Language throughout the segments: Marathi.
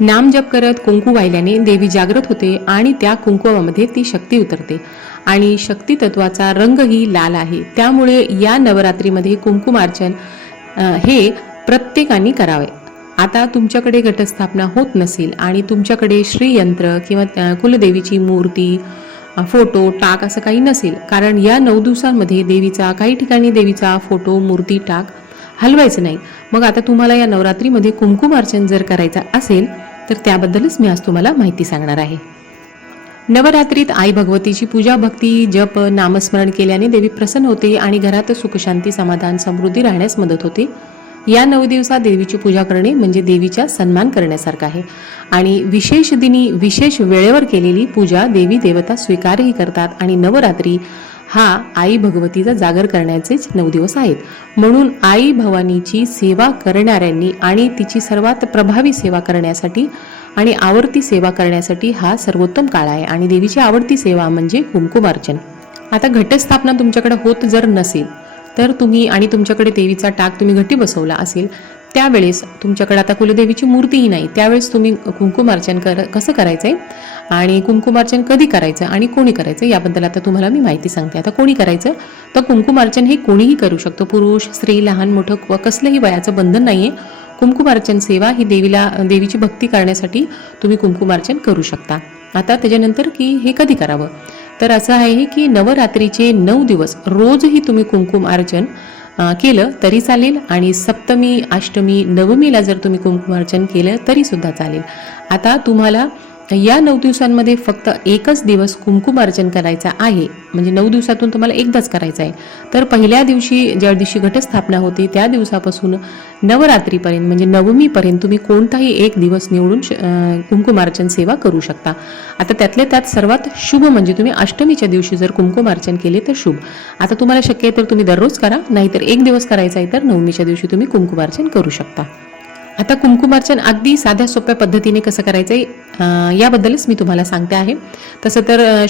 नाम जप करत कुंकू वाहिल्याने देवी जागृत होते आणि त्या कुंकुमामध्ये ती शक्ती उतरते. आणि शक्ती तत्वाचा रंगही लाल आहे. त्यामुळे या नवरात्रीमध्ये कुंकुमार्चन हे प्रत्येकाने करावे. आता तुमच्याकडे घटस्थापना होत नसेल आणि तुमच्याकडे श्रीयंत्र किंवा कुलदेवीची मूर्ती फोटो टाक असं काही नसेल. कारण या नऊ दिवसांमध्ये देवीचा काही ठिकाणी देवीचा फोटो मूर्ती टाक हलवायचं नाही. मग आता तुम्हाला या नवरात्रीमध्ये कुंकुमार्चन जर करायचं असेल तर त्याबद्दलच मी आज तुम्हाला माहिती सांगणार आहे. नवरात्रीत आई भगवतीची पूजा भक्ती जप नामस्मरण केल्याने देवी प्रसन्न होते आणि घरात सुखशांती समाधान समृद्धी राहण्यास मदत होते. या नऊ दिवसात देवीची पूजा करणे म्हणजे देवीचा सन्मान करण्यासारखं आहे. आणि विशेष दिनी विशेष वेळेवर केलेली पूजा देवी देवता स्वीकारही करतात आणि नवरात्री हा आई भगवतीचा जागर करण्याचेच नऊ दिवस आहेत. म्हणून आई भवानीची सेवा करणाऱ्यांनी आणि तिची सर्वात प्रभावी सेवा करण्यासाठी आणि आवडती सेवा करण्यासाठी हा सर्वोत्तम काळ आहे आणि देवीची आवडती सेवा म्हणजे कुंकुमार्चन. आता घटस्थापना तुमच्याकडे होत जर नसेल तर तुम्ही आणि तुमच्याकडे देवीचा टाक तुम्ही घटी बसवला असेल त्यावेळेस तुमच्याकडे आता कुलदेवीची मूर्तीही नाही. त्यावेळेस तुम्ही कुंकुमार्चन कर कसं करायचं आहे आणि कुंकुमार्चन कधी करायचं आणि कोणी करायचं? याबद्दल आता तुम्हाला मी माहिती सांगते. आता कोणी करायचं? तर कुंकुमार्चन हे कोणीही करू शकतो. पुरुष स्त्री लहान मोठं व कसलंही वयाचं बंधन नाही आहे कुंकुमार्चन सेवा ही देवीला देवीची भक्ती करण्यासाठी तुम्ही कुंकुमार्चन करू शकता. आता त्याच्यानंतर की हे कधी करावं? तर असं आहे की नवरात्रीचे नऊ दिवस रोजही तुम्ही कुंकुम अर्चन केलं तरी चालेल. आणि सप्तमी अष्टमी नवमीला जर तुम्ही कुंकुमार्चन केलं तरीसुद्धा चालेल. आता तुम्हाला तर या नऊ दिवसांमध्ये फक्त एकच दिवस कुंकुमार्चन करायचं आहे. म्हणजे नऊ दिवसातून तुम्हाला एकदाच करायचं आहे. तर पहिल्या दिवशी ज्या दिवशी घटस्थापना होती त्या दिवसापासून नवरात्रीपर्यंत म्हणजे नवमीपर्यंत तुम्ही कोणताही एक दिवस निवडून श- कुंकुमार्चन सेवा करू शकता. आता त्यातल्या त्यात सर्वात शुभ म्हणजे तुम्ही अष्टमीच्या दिवशी जर कुंकुमार्चन केले तर शुभ. आता तुम्हाला शक्य आहे तर तुम्ही दररोज करा नाहीतर एक दिवस करायचा आहे तर नवमीच्या दिवशी तुम्ही कुंकुमार्चन करू शकता. आता कुंकुमार्चन अगदी साध्या सोप्या पद्धतीने कसं करायचं आहे याबद्दलच मी तुम्हाला सांगते आहे. तसं तर अं,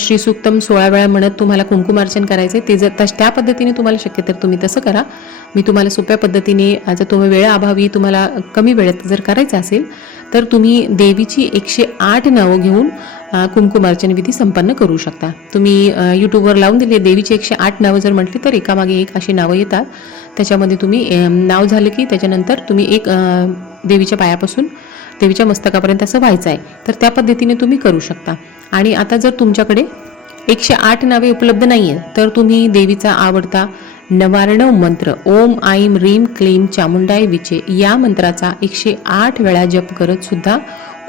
सोळा वेळा म्हणत तुम्हाला कुंकुमार्चन करायचं आहे ते जर तश- त्या पद्धतीने तुम्हाला शक्य तर तुम्ही तसं करा. मी तुम्हाला सोप्या पद्धतीने जर तुम्ही वेळेअभावी तुम्हाला कमी वेळेत जर करायचं असेल तर तुम्ही देवीची एकशे आठ नावं घेऊन कुंकुमार्चन विधी संपन्न करू शकता. तुम्ही यूट्यूबवर लावून दिले देवीचे एकशे आठ नावं जर म्हटली तर एकामागे एक अशी नावं येतात. त्याच्यामध्ये तुम्ही नाव झालं की त्याच्यानंतर तुम्ही एक देवीच्या पायापासून देवीच्या मस्तकापर्यंत असं व्हायचं आहे तर त्या पद्धतीने तुम्ही करू शकता. आणि आता जर तुमच्याकडे एकशे आठ नावे उपलब्ध नाही आहेत तर तुम्ही देवीचा आवडता नवारणव मंत्र ओम आईम रीम क्लीम चामुंडाय विचे या मंत्राचा एकशे आठ वेळा जप करत सुद्धा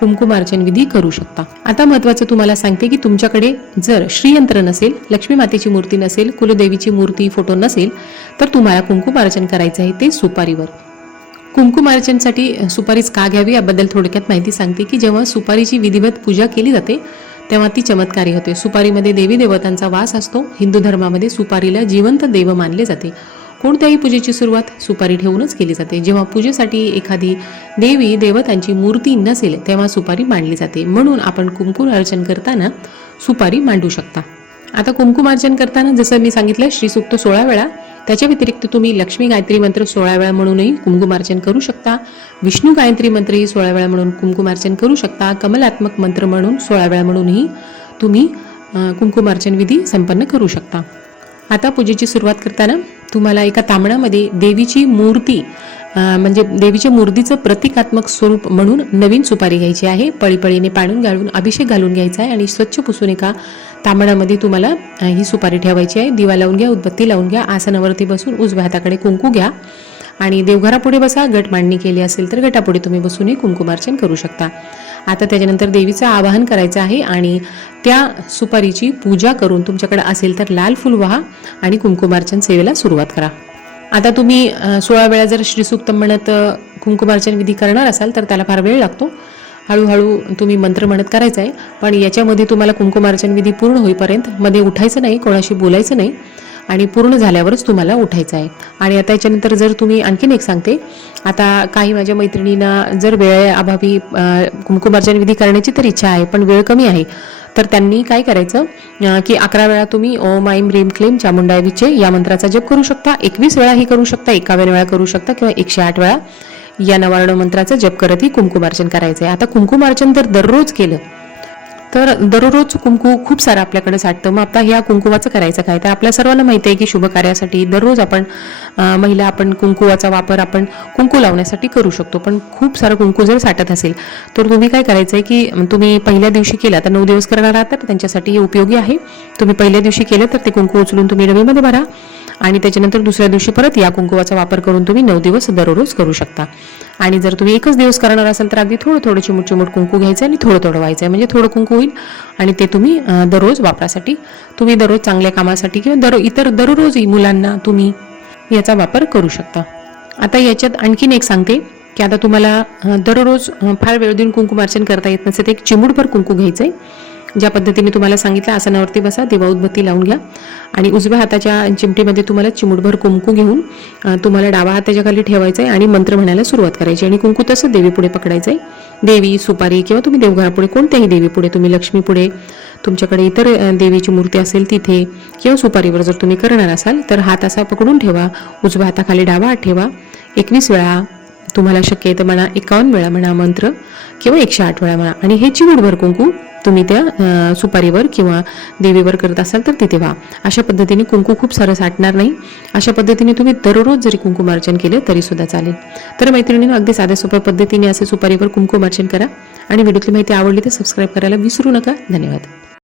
कुंकुमार्चन विधी करू शकता. आता महत्वाचं तुम्हाला सांगते की तुमच्याकडे जर श्रीयंत्र नसेल लक्ष्मी मातेची मूर्ती नसेल कुलदेवीची मूर्ती फोटो नसेल तर तुम्हाला कुंकुमार्चन करायचं आहे ते सुपारीवर. कुंकुमार्चनसाठी सुपारीच का घ्यावी याबद्दल थोडक्यात माहिती सांगते की जेव्हा सुपारीची विधिवत पूजा केली जाते तेव्हा ती चमत्कारी होते. सुपारीमध्ये देवी देवतांचा वास असतो. हिंदू धर्मामध्ये सुपारीला जिवंत देव मानले जाते. कोणत्याही पूजेची सुरुवात सुपारी ठेवूनच केली जाते. जेव्हा पूजेसाठी एखादी देवी देवतांची मूर्ती नसेल तेव्हा सुपारी मांडली जाते. म्हणून आपण कुंकुमार्चन करताना सुपारी मांडू शकता. आता कुंकुमार्चन करताना जसं मी सांगितलं श्रीसूक्त सोळा वेळा. त्याच्या व्यतिरिक्त तुम्ही लक्ष्मी गायत्री मंत्र सोळा वेळा म्हणूनही कुंकुमार्चन करू शकता. विष्णू गायत्री मंत्रही सोळा वेळा म्हणून कुंकुमार्चन करू शकता. कमलात्मक मंत्र म्हणून सोळा वेळा म्हणूनही तुम्ही कुंकुमार्चन विधी संपन्न करू शकता. आता पूजेची सुरुवात करताना तुम्हाला एका तांबणामध्ये देवीची मूर्ती म्हणजे देवीच्या मूर्तीचं प्रतिकात्मक स्वरूप म्हणून नवीन सुपारी घ्यायची आहे. पळीपळीने पाणून घालून अभिषेक घालून घ्यायचा आहे आणि स्वच्छ पुसून एका तांबणामध्ये तुम्हाला ही सुपारी ठेवायची आहे. दिवा लावून घ्या उदबत्ती लावून घ्या आसनावरती बसून उजव्या हाताकडे कुंकू घ्या आणि देवघरापुढे बसा. गट मांडणी केली असेल तर गटापुढे तुम्ही बसूनही कुंकुमार्चन करू शकता. आता त्याच्यानंतर देवीचं आवाहन करायचं आहे आणि त्या सुपारीची पूजा करून तुमच्याकडे असेल तर लाल फुल व्हा आणि कुंकुमार्चन सेवेला सुरुवात करा. आता तुम्ही सोळा वेळा जर श्रीसूक्त म्हणत कुंकुमार्चन विधी करणार असाल तर त्याला फार वेळ लागतो. हळूहळू तुम्ही मंत्र म्हणत करायचं आहे पण याच्यामध्ये तुम्हाला कुंकुमार्चन विधी पूर्ण होईपर्यंत मध्ये उठायचं नाही कोणाशी बोलायचं नाही. आणि पूर्ण झाल्यावरच तुम्हाला उठायचं आहे. आणि आता याच्यानंतर जर तुम्ही आणखीन एक सांगते आता काही माझ्या मैत्रिणींना जर वेळ अभावी कुंकुमार्जन विधी करण्याची तर इच्छा आहे पण वेळ कमी आहे. तर त्यांनी काय करायचं की अकरा वेळा तुम्ही ओम आईम रीम क्लीम चामुंडाय विचे या मंत्राचा जप करू शकता. एकवीस वेळा ही करू शकता एकावन्न वेळा करू शकता किंवा एकशे आठ वेळा या नवारण मंत्राचा जप करतही कुंकुमार्चन करायचं आहे आता कुंकुमार्चन जर दररोज केलं तर दररोज कुंकू खूप सारं आपल्याकडे साठतं. मग आता ह्या कुंकुवाचं करायचं काय? तर आपल्या सर्वांना माहिती आहे की शुभ कार्यासाठी दररोज आपण महिला आपण कुंकुवाचा वापर आपण कुंकू लावण्यासाठी करू शकतो. पण खूप सारं कुंकू जर साठत असेल तर तुम्ही काय करायचं आहे की तुम्ही पहिल्या दिवशी केला तर नऊ दिवस करणार आहात तर त्यांच्यासाठी हे उपयोगी आहे. तुम्ही पहिल्या दिवशी केलं तर ते कुंकू उचलून तुम्ही डबीमध्ये भरा. आणि त्याच्यानंतर दुसऱ्या दिवशी परत या कुंकुवाचा वापर करून तुम्ही नऊ दिवस दररोज करू शकता. आणि जर तुम्ही एकच दिवस करणार असाल तर अगदी थोडं थोडं चिमूट चिमूट कुंकू घ्यायचं आणि थोडं थोडं व्हायचं आहे. म्हणजे थोडं कुंकू होईल आणि ते तुम्ही दररोज वापरासाठी तुम्ही दररोज चांगल्या कामासाठी किंवा दर इतर दररोजही मुलांना तुम्ही याचा वापर करू शकता. आता याच्यात आणखीन एक सांगते की आता तुम्हाला दररोज फार वेळ देऊन कुंकुमार्चन करता येत नसेल तर एक चिमूटभर कुंकू घ्यायचं आहे ज्या पद्धतीने तुम्हाला सांगितलं आसनावरती बसा दिवा उदबत्ती लावून घ्या. आणि उजव्या हाताच्या चिमटीमध्ये तुम्हाला चिमूटभर कुंकू घेऊन तुम्हाला डावा हाताच्या खाली ठेवायचा आहे आणि मंत्र म्हणायला सुरुवात करायची. आणि कुंकू तसं देवीपुढे पकडायचं आहे देवी सुपारी किंवा तुम्ही देवघरापुढे कोणत्याही देवीपुढे तुम्ही लक्ष्मीपुढे तुमच्याकडे इतर देवीची मूर्ती असेल तिथे किंवा सुपारीवर जर तुम्ही करणार असाल तर हात असा पकडून ठेवा. उजव्या हाताखाली डावा हात ठेवा. एकवीस वेळा तुम्हाला शक्य आहे तर म्हणा एकावन्न वेळा म्हणा मंत्र किंवा एकशे आठ वेळा म्हणा. आणि हे चिमूटभर कुंकू तुम्ही त्या सुपारीवर किंवा देवीवर करत असाल तर तिथे व्हा. अशा पद्धतीने कुंकू खूप सारं साठणार नाही. अशा पद्धतीने तुम्ही दररोज जरी कुंकुमार्चन केले तरी सुद्धा चालेल. तर मैत्रिणीनं अगदी साध्या सोप्या पद्धतीने असे सुपारीवर कुंकुमार्चन करा. आणि व्हिडिओतली माहिती आवडली तर सबस्क्राईब करायला विसरू नका. धन्यवाद.